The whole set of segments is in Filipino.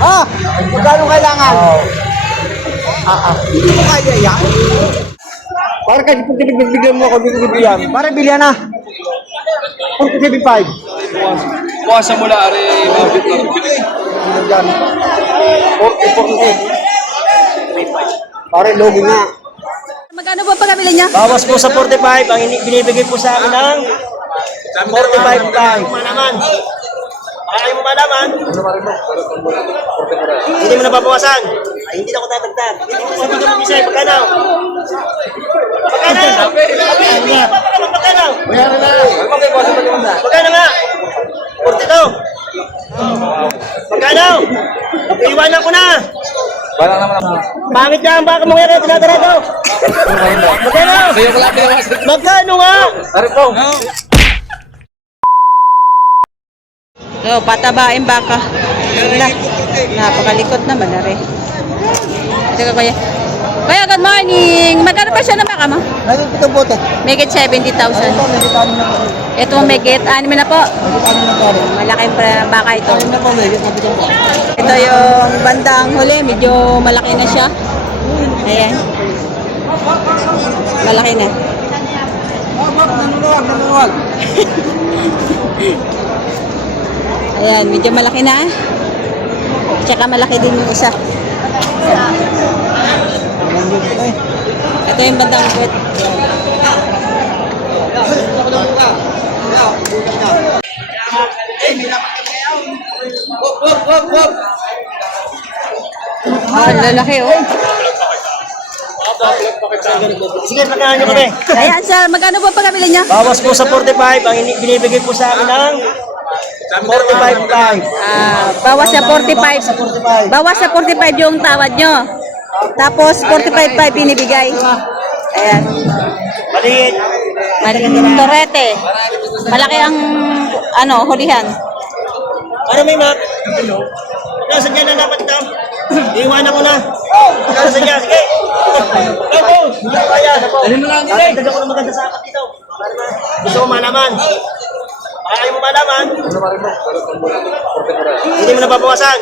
Ha? Magkano kailangan? Ah, ah. Hindi mo kaya yan? Parang kasi pag bibigyan mo ako, hindi ko bibigyan. Parang bilyan na. 47.5. Buwasan mo lang, are, mabit lang. Yan. 40, 48. Parang logo nga. Magkano po pagkabili niya? Bawas po sa 45, ang ini- binibigay po sa akin ng 45 Kung malaman. Ayaw mo malaman. Hindi mo nababawasan. Ay, hindi na ako tatagtag. Hindi mo sabi ka mag-isay. Pagkano? Pagkano? Pagkano? Pagkano? Pagkano nga? 42. Pagkano? Iwanan ko na. Pangit na ang baka mo ngayon. Tinatarado. Magkano? Sa'yo ko lang pinawasan. Magkano nga? So, patabain baka. Na, napakalikot naman na rin. Ito ka kuya. Kuya, good morning. Magkano pa siya ng baka mo? Ano ito bote? Megit 70,000. Ito mo megit, anime na po. Malaking pra- baka ito. Ano po, may kapit po. Ito yung bandang huli, medyo malaki na siya. Ayan. Malaki na. Nanunuwag, nanunuwag. Ayan, medyo malaki na. Tsaka malaki din yung isa. Ito yung bandang kwet. Ah, lalaki oh. Sige, pagkano nyo kami. Ayan sir, magkano po pagkabili niya? Bawas po sa 45, ang ini- binibigay po sa akin ng 45 Ah, bawas sa 45. Bawas sa 45 yung tawad nyo. Tapos 45.5 binibigay. Ayan. Maliit. Torete. Malaki ang ano, hulihan. Ano may map? Nasa dyan na dapat ito. Iiwanan ko na. Nasa dyan, sige. Go, go. Dali mo lang. Dagdag ko na maganda sa apat dito. Gusto ko malaman. Ayaw mo malaman. Hindi mo nababawasan.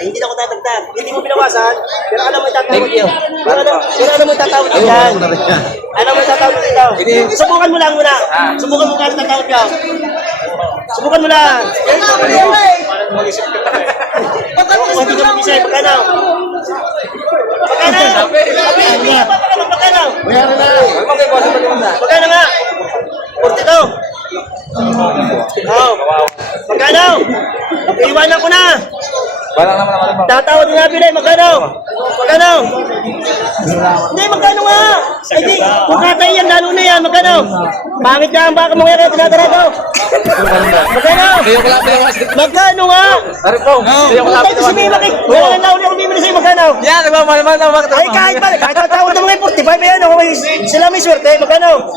Ay, hindi na ako tatagtag. Hindi mo binawasan. Pero alam mo itatawag niyo. Pero alam, pero alam mo itatawag niyo yan. Alam mo itatawag niyo. Subukan mo lang muna. Subukan mo kung tatawag niyo. Subukan mo lang. Kung hindi ka mag-isay, pagkano? Pagkano? Pagkano? Pagkano? Pagkano Tatawad nga binay, magkano? Magkano? Hindi, magkano nga? Ay, di, kung kakay yan, lalo na yan, magkano? Pangit ang baka mo ngayon, tinatarado. Magkano? Sa'yo ko lang pinawasan. Magkano nga? Sa'yo ko may makik, wala na nauli ako bibili sa'yo, magkano? Yan, nagmamalaman na bakit Ay, kahit ba, kahit matawad ng mga 45, ayan, ako, sila may swerte, magkano?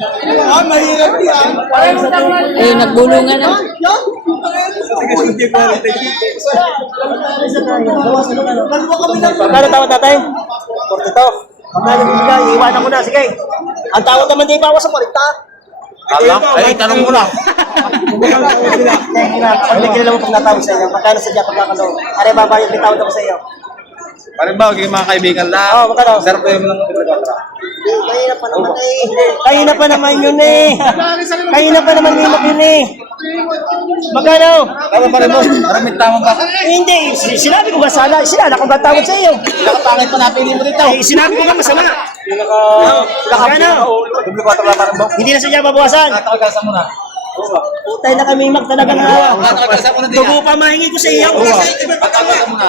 Ah, mahirap yan. Ayun, nagbulungan na. Magkano tawad natin? 42. Magkano bibigay? Iwanan ko na, sige. Ang tawad naman di bawas sa 40. Ay, tanong mo lang. Pag nagkilala mo pag natawag sa inyo, magkano sa dyan pagkakaloob? Are, babayad, may tawad ako sa iyo. Parang ba, yung mga kaibigan lang. Oo, magkano? Sarap yung mga Kahina pa naman eh. Kahina pa naman yun eh. Kahina pa naman yung yun eh. Magkano? Tama pa rin mo. May tamang ba? Hindi, si- sinabi ko ba sana? Sinala ko ba tawad sa iyo? Nakapangit pa napili mo dito. Eh, sinabi ko ba masama? Magkano? Dubli ko ata parang ba? Hindi na siya babawasan. Nakakagasan mo na. Putay na kami mag talaga na. Din. Tubo pa mahingi ko sa iyo. Nakakagasan mo na.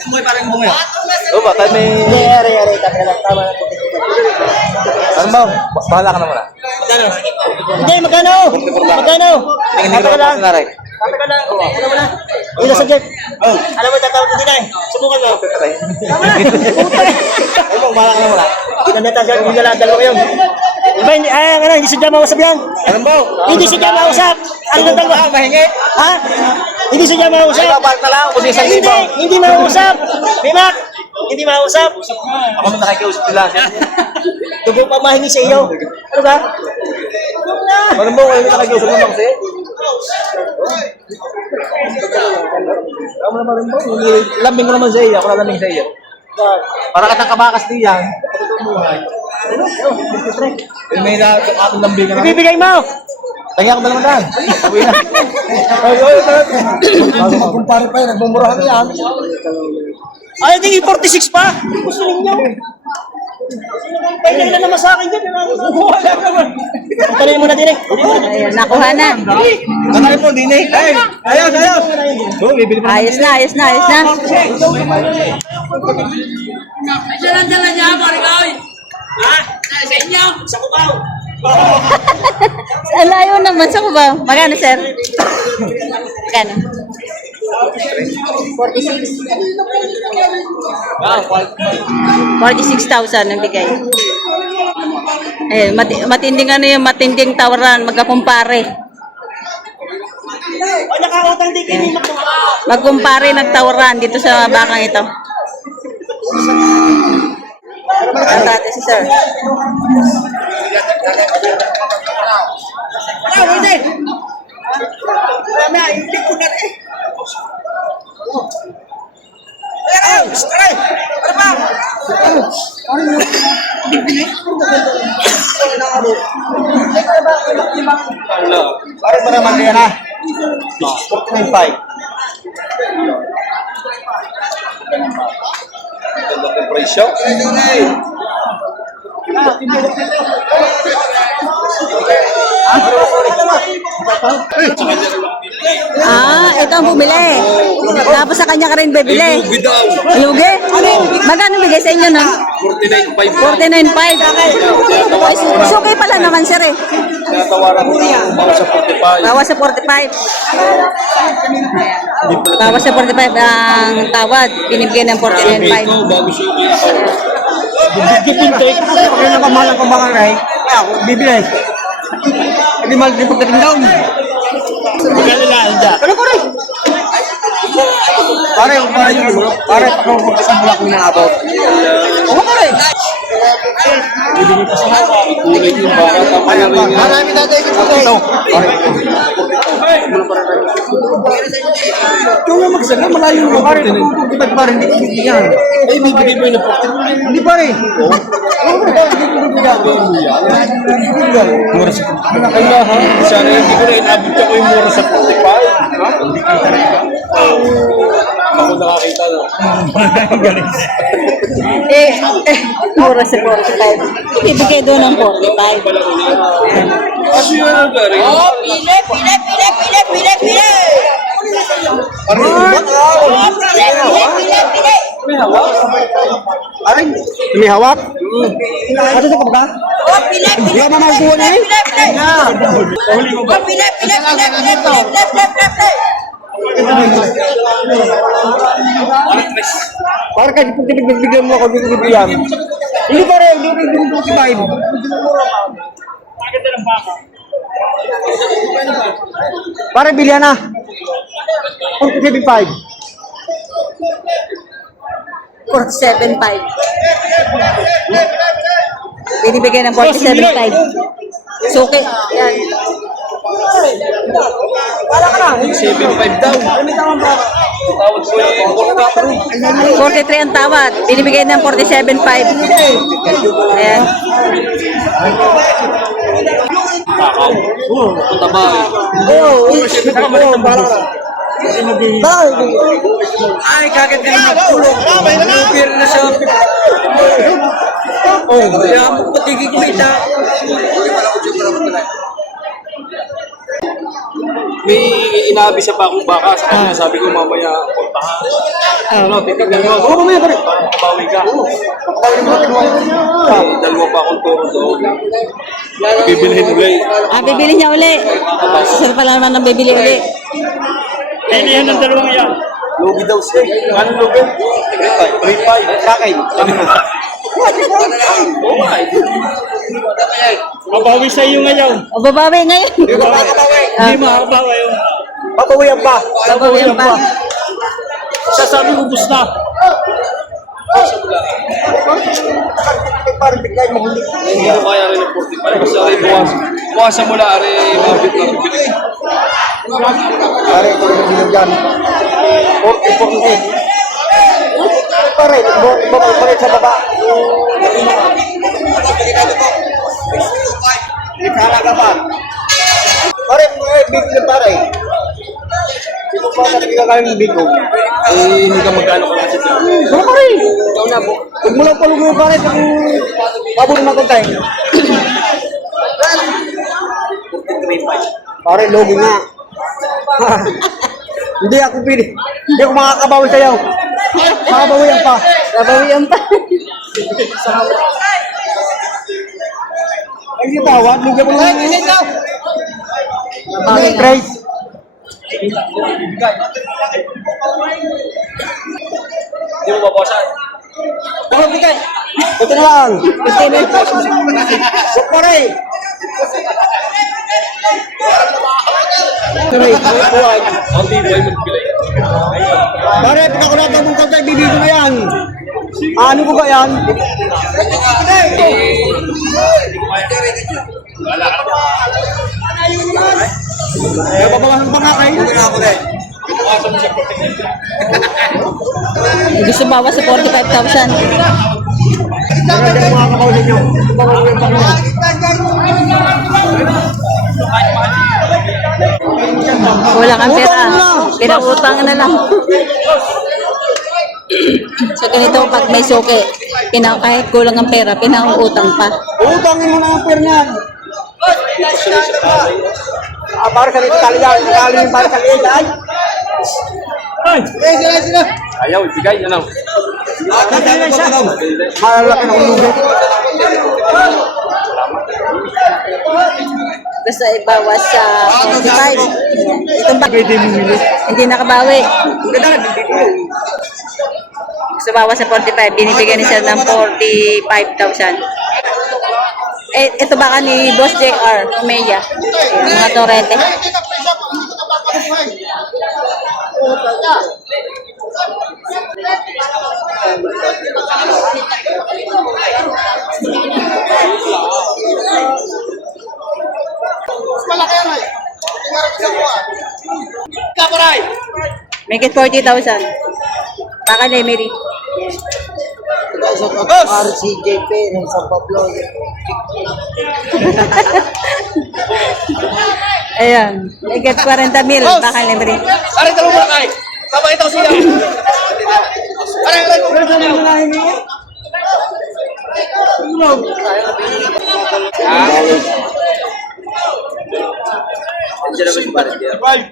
Amoy parang bunga. O, baka may... Yari, yari. Taka lang. Tama na. Ano ba? Bahala ka na muna. Magkano? Hindi, magkano? Magkano? Taka lang. Taka lang. Ano mo na? Ila sa Jeff. Alam mo, tatawag ko din ay. Subukan mo. Tama na. Ay, mo, bahala ka na muna. Ganda siya. Hindi oh. eh. na dalawa yun. Iba, hindi, ay, ano, hindi siya mausap yan. Ano ba? Hindi siya mausap. Ano ba? Mahingi? Ha? Hindi Ay, mausap. babalik na lang. Kasi isang Hindi, libo. hindi mausap. Bimak, hindi mausap. Ako na nakikiusap nila. Dugo pa mahingi sa iyo. Ano ba? Ano ba? Ngayon nakikiusap naman kasi. Tama naman rin ba? Lambing ko naman sa iyo. Ako na lambing sa iyo. Para katang kabakas diyan. May na atong lambing na. Ibibigay mo. Tagyan ko ba naman daan? Uwi na. Ay, ay, ay. Bago magkumpare pa yun, nagmumurahan yan. Ay, hindi, 46 pa. Gusto ninyo. Pwede na naman sa akin dyan. Wala naman. Tanay mo na din eh. Ayun, nakuha na. Nakay po, din eh. Ay, ayos, ayos. Bibili pa. Ayos na, ayos na, ayos na. Sa kubaw. Ang layo naman sa kubaw. Magkano, sir? Magkano? 46,000 ang bigay. Eh, mati matinding ano yung matinding tawaran, magkakumpare. Kayo. Magkumpare nagtawaran dito sa bakang ito. Ang dati si sir. Wala, wala. Eh. Wala, hindi ko na rin. Ouch! Aray! Ano ba? Ouch! Ano yun? Pare ba naman yan ha? 49.5. Ganda ng presyo. Ganda ng presyo. Ah, ito ang bumili. Tapos sa kanya ka rin bibili. Lugi? Magkano bigay sa inyo na? 49.5. 49.5. Ay, suki pala naman sir eh. Tinatawaran ko mga sa 45. Bawas sa 45. Bawas sa 45 ang tawad. Pinibigay ng 49.5. bago suki Bibigipintay, kaya nakamahal ang kumakaray, kaya ako bibigay. Hindi mahal din pagdating daw. Magalilaan dyan. Ano ko rin? Pare, yung pare yung bulok. Pare, ako sa bulak mo na about. Oo, pare. Ibigay ko sa mga. Kulay yung baka. Ano, Marami tatay ko. Eh. Ito. Pare. Ito nga magsaga, malayo mo. Pare, di ba pare, hindi hindi yan. Ay, bibigay mo yun ng 49. Hindi pare. Mura sa 45. Ay, ha? Sana hindi ko na inabot ako yung mura sa 45. Ha? Hindi ka talaga. Ako nakakita na. Eh, eh, mura sa 45. Ibibigay doon ng 45. Kasi yun ang gari. Oh, pile, pile, pile, pile, pile, pile. Pare, may hawak? Ano sa kapag Oh, mamakuha pile, niya eh. pile, pile. Oh, pile, pile, pile, pile, pile, pile, pile, pile, pile. Pare, kahit pag pinagbibigyan mo ako, hindi ko bibigyan. Hindi pare, hindi ko bibigyan si Baim. Pare, bilyan na. 47.5. 47.5. Binibigay ng 47.5. Suki. Yan. 7.5 daw. Tawad ko eh. 43 ang tawad. Binibigay ng 47.5. Ayan. Takaw. Punta ba? Oo, oo, ka. Ay, kagad ka naman tulog. Pira na siya. Oh, kaya mo patigil kumita. May inaabisa pa akong baka sa kanya. Sabi ko mamaya puntahan. Ano, titignan mo. Oo, mamaya pare. Bawi ka. Eh, dalawa pa akong turo doon. Bibilhin ulit. Ah, bibili niya uli. Sir pala naman ang bibili uli. Hindi yan ang dalawang yan. Lugi daw siya. Ano lugi? 3.5. 3.5. Sa akin. Mabawi sa iyo ngayon. O, babawi ngayon. Hindi makabawi yung Papawihan pa. Babawihan pa. sasabi ubus na. Parang bigla yung mahuli. Hindi ko kaya rin ng 45. Basta rin buwas. Buwasan mo lang rin mabit lang. Pare, ito yung bilang dyan. 40, 48. Pare, bumalik pa rin sa baba. Ikalaga pa. Pare, eh, big na pare. Ito pa na nagkakain ng big Eh, hindi ka magkano ka kasi sa Ano pare? Ikaw na po. Huwag mo lang palugo pare na kontay. Pare, logi nga. Hindi ako pili. Hindi ako makakabawi sa'yo. Makabawihan pa. Babawihan pa. Ay, tawad. Lugyan mo lang. Ay. Babawi nga. Grace. Hindi mo babawasan. Baka bigay. Ito na lang. Container po. Huwag pare. Tuloy, buwan. Ang tibay magbigay. Pare, pag ako natang mong kontay, bibigyan mo yan. Ano ko ba yan? Kaya babawasan pa nga kayo. Gusto bawas sa 45,000. Kaya dyan mga kakausin nyo. Babawasan pa nga. Wala kang pera. Pinautang na lang. so ganito, pag may suki, pina, kahit kulang ang pera, pinauutang pa. Utangin mo na ang pera niyan. Ah, para sa. Nakali yung para sa liit. Ay! Ay! Sila, sila! Ayaw, ibigay. Ano? Malalaki na ulugit. Basta ibawas sa 45. Itong bag, hindi nakabawi. Gusto bawas sa 45, binibigyan ni sir ng 45,000. Eh, ito baka ni Boss JR, Umeya, mga torete. Make it 40,000. Baka ni Emery. RCJP ng San Pablo. Ayan. Make it 40 mil. Baka ni Emery. Pare, talong mo kay. Papakita ko siya. Pare, pare. Andiyan naman si pare.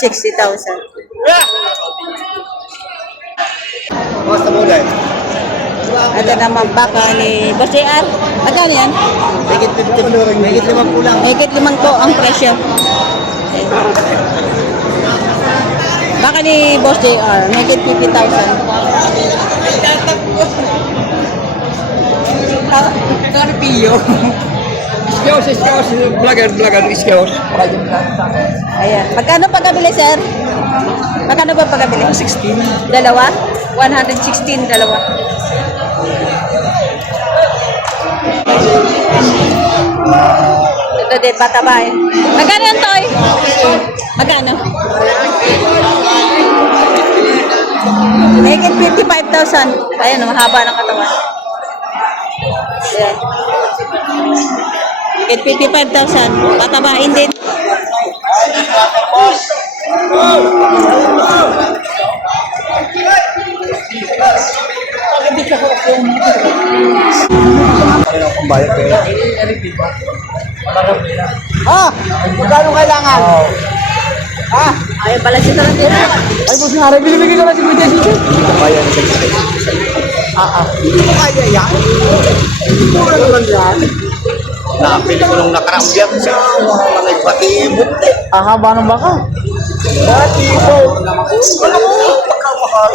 60,000. Basta muna eh. Ito naman baka ni Boss JR. Magkano yan? Higit 50. Higit 5 po lang. Higit limang to ang presyo. Baka ni Boss JR, higit 50,000. Carpio. Iskios, iskios. Vlogger, vlogger, iskios. Ayan. Magkano pagkabili, sir? Magkano ba pagkabili? 16. Dalawa? 116, dalawa. Ito din, pataba eh. Magkano yan, Toy? Magkano? Higit 55,000. Ayan, mahaba ng katawan. Ayan. Higit 55,000. Patabain din. Pambayad kayo. Ah! Magkano kailangan? Ah! Ayaw pala si Tarantino. Ay, boss rin. Binibigay ko na si Kuya Jessica. Bayan sa Ah, ah. Hindi mo kaya yan? Mura naman yan. Napili ko nung nakaraang biyak sa mga nagpatibot. Ah, haba ng baka. Batibot. Alam mo, pagkamahal.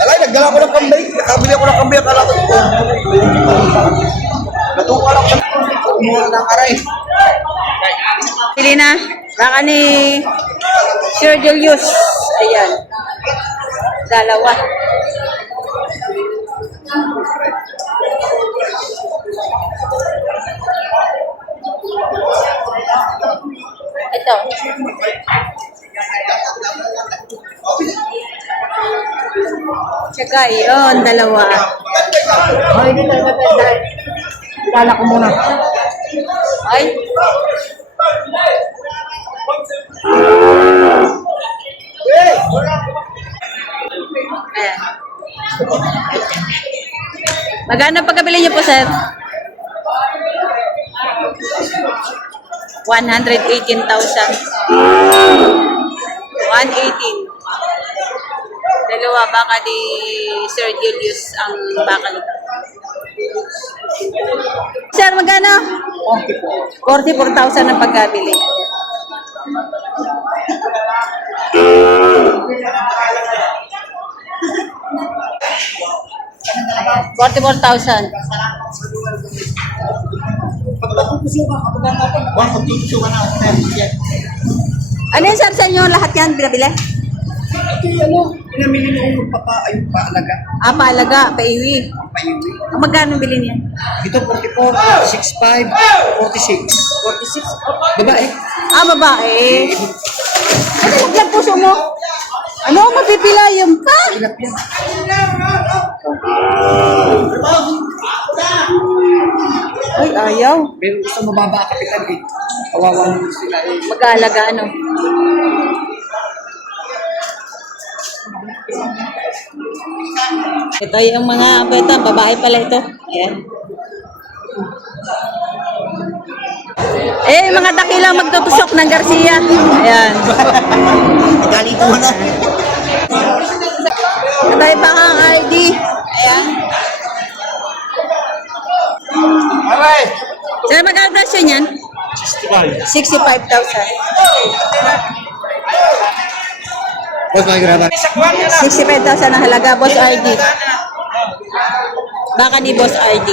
Alay, nagdala ko ng kambay. Nakabili ako ng kambay. Akala ko. Natuka lang siya. Mura ng aray. Pili na. Baka ni Sir Julius. Ayan. Dalawa. Ito. Tsaka yun, dalawa. Ay, hindi tayo tayo. Kala ko muna. Ay. Ayan. Magkano pagkabili niyo po, sir? 118,000. 118. Dalawa, baka di Sir Julius ang baka nito. Sir, magkano? 44,000 ang pagkabili. Forty-four thousand. Ano yan, sir, sa inyo lahat yan, binabili? Ito yung ano, pinamili mo yung papa, ay paalaga. Ah, paalaga, paiwi. Ang magkano bili niya? Ito 44, 65, 46. 46. Babae. Ah, babae. Ano laglag puso mo? Ano, mapipilayom ka? Tilapia. Ay, ayaw. Pero gusto mababa kapitan eh. Kawawa mo sila eh. Mag-aalaga, ano? Ito yung mga, ito, babae pala ito. Ayan. Eh, mga dakilang magtutusok ng Garcia. Ayan. Galituhan na. Sir, magkano presyo niyan? 65,000. Boss, makikirapan. 65,000 ang halaga, Boss ID. Baka ni Boss ID.